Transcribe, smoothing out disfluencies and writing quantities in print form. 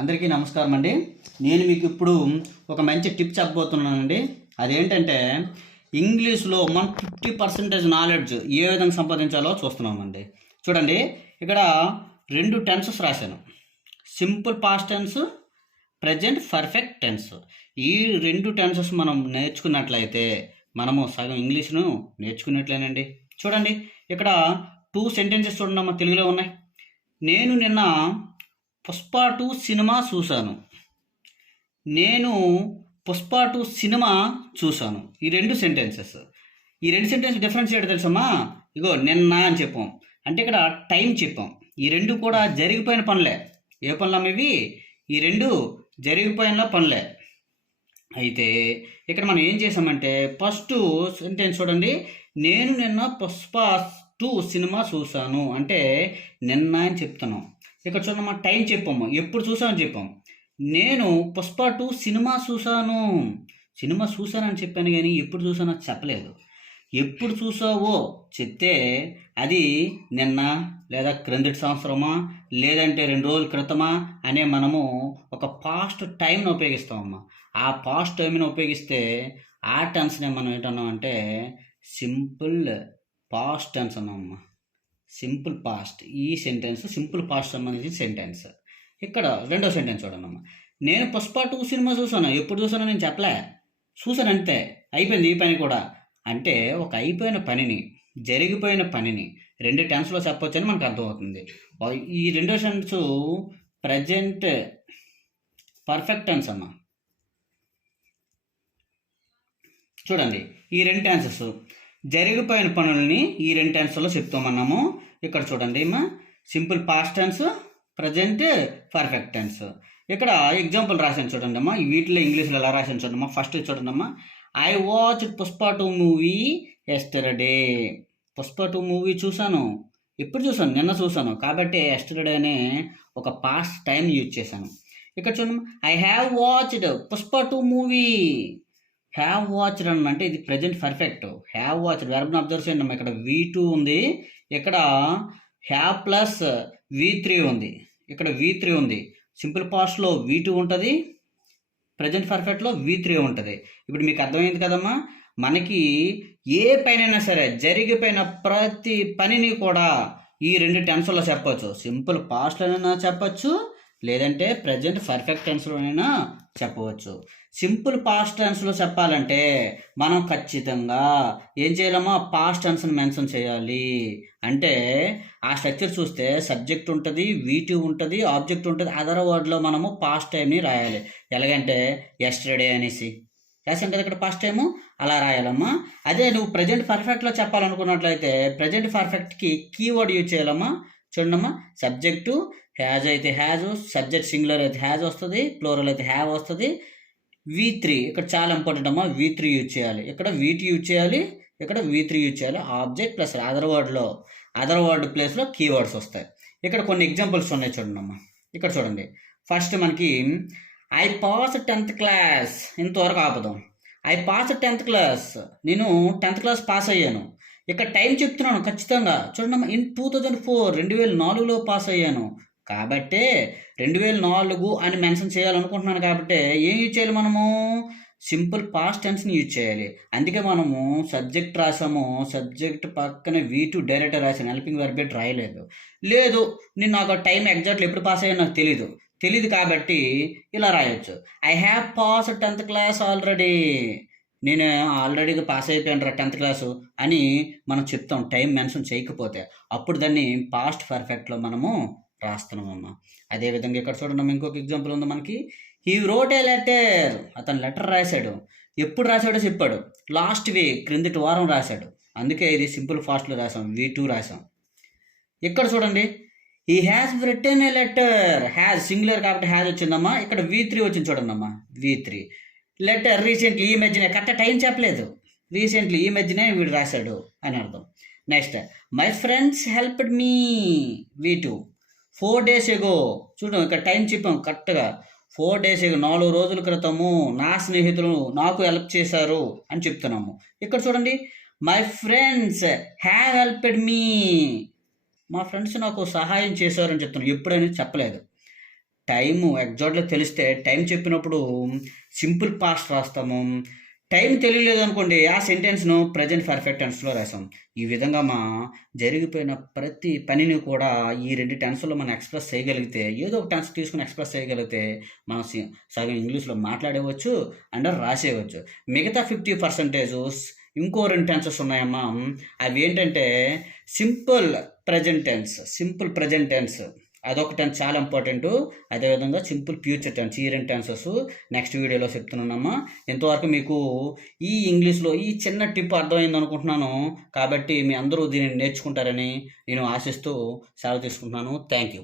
అందరికీ నమస్కారం అండి. నేను మీకు ఇప్పుడు ఒక మంచి టిప్ చెప్పబోతున్నానండి. అదేంటంటే ఇంగ్లీష్లో మనం 50% నాలెడ్జ్ ఏ విధంగా సంపాదించాలో చూస్తున్నామండి. చూడండి, ఇక్కడ 2 టెన్సెస్ రాశాను. Simple past tense, present perfect tense. ఈ 2 టెన్సెస్ మనం నేర్చుకున్నట్లయితే మనము సగం ఇంగ్లీష్ను నేర్చుకున్నట్లేనండి. చూడండి, ఇక్కడ 2 సెంటెన్సెస్ చూడండి తెలుగులో ఉన్నాయి. నేను నిన్న పుష్ప 2 సినిమా చూశాను. నేను పుష్ప 2 సినిమా చూశాను. ఈ 2 సెంటెన్సెస్. ఈ 2 సెంటెన్స్ డిఫరెన్స్ ఏంటో తెలుసమ్మా? ఇగో నిన్న అని చెప్పాం, అంటే ఇక్కడ టైం చెప్పాం. ఈ 2 కూడా జరిగిపోయిన పనులే. ఏ పనులమ్మ ఇవి? ఈ 2 జరిగిపోయిన పనులే. అయితే ఇక్కడ మనం ఏం చేసామంటే ఫస్ట్ సెంటెన్స్ చూడండి, నేను నిన్న పుష్ప 2 సినిమా చూశాను అంటే నిన్న అని చెప్తున్నాం. ఇక్కడ చూడమ్మా, టైం చెప్పాము, ఎప్పుడు చూసామని చెప్పాం. నేను పుష్ప 2 సినిమా చూశాను. సినిమా చూశానని చెప్పాను కానీ ఎప్పుడు చూసానో చెప్పలేదు. ఎప్పుడు చూసావో చెప్తే అది నిన్న లేదా క్రిందటి సంవత్సరమా లేదంటే 2 రోజుల క్రితమా అనే మనము ఒక పాస్ట్ టైంని ఉపయోగిస్తామమ్మా. ఆ పాస్ట్ టైంని ఉపయోగిస్తే ఆ టెన్స్ని మనం ఏంటన్నామంటే సింపుల్ పాస్ట్ టెన్స్ అన్నామమ్మా. Simple past. ఈ సెంటెన్స్ సింపుల్ పాస్ట్ సంబంధించిన సెంటెన్స్. ఇక్కడ రెండో సెంటెన్స్ చూడండి, నేను పుష్ప 2 సినిమా చూసాను. ఎప్పుడు చూసానో నేను చెప్పలే, చూసాను అంతే, అయిపోయింది ఈ పని కూడా. అంటే ఒక అయిపోయిన పనిని, జరిగిపోయిన పనిని 2 టెన్స్లో చెప్పొచ్చని మనకు అర్థమవుతుంది. ఈ రెండో సెంటెన్స్ ప్రజెంట్ పర్ఫెక్ట్ టెన్స్ అమ్మా. చూడండి, ఈ 2 టెన్సెస్ జరిగిపోయిన పనులని ఈ 2 టెన్స్లో చెప్తామన్నాము. ఇక్కడ చూడండి అమ్మా, simple past tense, present perfect tense. ఇక్కడ ఎగ్జాంపుల్ రాశాను చూడండి అమ్మా. వీటిలో ఇంగ్లీష్లో ఎలా రాశాను చూడండి అమ్మా. ఫస్ట్ చూడండి అమ్మా, I watch Pushpa 2 movie yesterday. Pushpa 2 movie చూశాను. ఎప్పుడు చూసాను? నిన్న చూసాను. కాబట్టి ఎస్టర్డే అనే ఒక పాస్ట్ టైం యూజ్ చేశాను. ఇక్కడ చూడండి, I have watched Pushpa 2 movie. Have watched అంటే ఇది ప్రజెంట్ పర్ఫెక్ట్. హ్యావ్ వాచ్డ్ వెర్బ్ని అబ్జర్వ్ చేయండి అమ్మా. ఇక్కడ V2 ఉంది, ఇక్కడ హ్యావ్ ప్లస్ V3 ఉంది, ఇక్కడ V3 ఉంది. సింపుల్ పాస్ట్లో V2 ఉంటుంది, ప్రజెంట్ పర్ఫెక్ట్లో V3 ఉంటుంది. ఇప్పుడు మీకు అర్థమైంది కదమ్మా. మనకి ఏ పనైనా సరే జరిగిపోయిన ప్రతి పనిని కూడా ఈ 2 టెన్స్లో చెప్పచ్చు. సింపుల్ పాస్ట్లోనైనా చెప్పచ్చు, లేదంటే ప్రజెంట్ పర్ఫెక్ట్ టెన్స్లోనైనా చెప్పవచ్చు. సింపుల్ పాస్ట్ టెన్స్లో చెప్పాలంటే మనం ఖచ్చితంగా ఏం చేయాలమ్మా? పాస్ట్ టెన్స్ని మెన్షన్ చేయాలి. అంటే ఆ స్ట్రక్చర్ చూస్తే సబ్జెక్ట్ ఉంటుంది, V2 ఉంటుంది, ఆబ్జెక్ట్ ఉంటుంది. అదర్ వర్డ్లో మనము పాస్ట్ టైంని రాయాలి. ఎలాగంటే ఎస్టర్డే అనేసి రాసాం కదా ఇక్కడ పాస్ట్ టైము, అలా రాయాలమ్మా. అదే నువ్వు ప్రజెంట్ పర్ఫెక్ట్లో చెప్పాలనుకున్నట్లయితే ప్రజెంట్ పర్ఫెక్ట్కి కీవర్డ్ యూజ్ చేయాలమ్మా. చూడమ్మా, సబ్జెక్టు హ్యాజ్ అయితే హ్యాజ్, సబ్జెక్ట్ సింగులర్ అయితే హ్యాజ్ వస్తుంది, ప్లూరల్ అయితే హ్యావ్ వస్తుంది. V3 ఇక్కడ చాలా ఇంపార్టెంట్ అమ్మా. V3 యూజ్ చేయాలి, ఇక్కడ V2 యూజ్ చేయాలి, ఇక్కడ V3 యూజ్ చేయాలి. ఆబ్జెక్ట్ ప్లస్ అదర్ వర్డ్ ప్లేస్లో కీవర్డ్స్ వస్తాయి. ఇక్కడ కొన్ని ఎగ్జాంపుల్స్ ఉన్నాయి చూడండి అమ్మా. ఇక్కడ చూడండి, ఫస్ట్ మనకి ఐ పాస్ 10th క్లాస్. ఇంతవరకు ఆపుదాం. I pass 10th class. నేను 10th క్లాస్ పాస్ అయ్యాను. ఇక్కడ టైం చెప్తున్నాను ఖచ్చితంగా. చూడండి అమ్మా, ఇన్ 2004 2004లో పాస్ అయ్యాను. కాబట్టి 2004 అని మెన్షన్ చేయాలనుకుంటున్నాను. కాబట్టి ఏం యూజ్ చేయాలి మనము? సింపుల్ పాస్ట్ టెన్స్ని యూజ్ చేయాలి. అందుకే మనము సబ్జెక్ట్ రాసాము, సబ్జెక్ట్ పక్కన V2 డైరెక్ట్ రాసాను, హెల్పింగ్ వర్బ్ రాయలేదు. లేదు, నేను నాకు టైం ఎగ్జాక్ట్లీ ఎప్పుడు పాస్ అయ్యాను నాకు తెలియదు కాబట్టి ఇలా రాయొచ్చు. I have pass 10th class already. నేను ఆల్రెడీగా పాస్ అయిపోయాను 10th క్లాసు అని మనం చెప్తాం టైం మెన్షన్ చేయకపోతే. అప్పుడు దాన్ని పాస్ట్ పర్ఫెక్ట్లో మనము రాస్తున్నామమ్మా. అదేవిధంగా ఇక్కడ చూడండి, ఇంకొక ఎగ్జాంపుల్ ఉంది మనకి. He wrote a letter. అతను లెటర్ రాశాడు. ఎప్పుడు రాశాడో చెప్పాడు, లాస్ట్ వీక్ క్రిందటి వారం రాశాడు. అందుకే ఇది సింపుల్ ఫాస్ట్లో రాసాం, V2 రాసాం. ఇక్కడ చూడండి, he has return A letter. Has singular కాబట్టి హ్యాస్ వచ్చిందమ్మా. ఇక్కడ V3 వచ్చింది చూడండి అమ్మా, V3. లెటర్ రీసెంట్లీ, ఈ మధ్యనే, కరెక్ట్ టైం చెప్పలేదు, రీసెంట్లీ ఈ మధ్యనే వీడు రాశాడు అని అర్థం. Next, my friends helped me. V2. 4 days ago. చూడు, ఇక్కడ టైం చెప్పాం కరెక్ట్గా. 4 days ago 4 రోజుల క్రితము నా స్నేహితులు నాకు హెల్ప్ చేశారు అని చెప్తున్నాము. ఇక్కడ చూడండి, my friends have helped me. మా ఫ్రెండ్స్ నాకు సహాయం చేశారు అని చెప్తున్నాను. ఎప్పుడైనా చెప్పలేదు. టైము ఎగ్జాక్ట్గా తెలిస్తే టైం చెప్పినప్పుడు సింపుల్ పాస్ట్ రాస్తాము. టైం తెలియలేదు అనుకోండి ఆ సెంటెన్స్ను ప్రజెంట్ పర్ఫెక్ట్ టెన్స్లో రాసాం. ఈ విధంగా జరిగిపోయిన ప్రతి పనిని కూడా ఈ 2 టెన్స్లో మనం ఎక్స్ప్రెస్ చేయగలిగితే, ఏదో ఒక టెన్స్ తీసుకుని ఎక్స్ప్రెస్ చేయగలిగితే మనం సగం ఇంగ్లీష్లో మాట్లాడేవచ్చు అండ్ రాసేయవచ్చు. మిగతా 50% ఇంకో 2 టెన్సెస్ ఉన్నాయమ్మా. అవి ఏంటంటే సింపుల్ ప్రజెంట్ టెన్స్ అదొక టెన్స్ చాలా ఇంపార్టెంట్. అదేవిధంగా సింపుల్ ఫ్యూచర్ టెన్స్, ఈ 2 టెన్సెస్ నెక్స్ట్ వీడియోలో చెప్తున్నానమ్మా. ఇంతవరకు మీకు ఈ ఇంగ్లీష్లో ఈ చిన్న టిప్ అర్థమైంది అనుకుంటున్నాను. కాబట్టి మీ అందరూ దీనిని నేర్చుకుంటారని నేను ఆశిస్తూ సెలవు తీసుకుంటున్నాను. Thank you.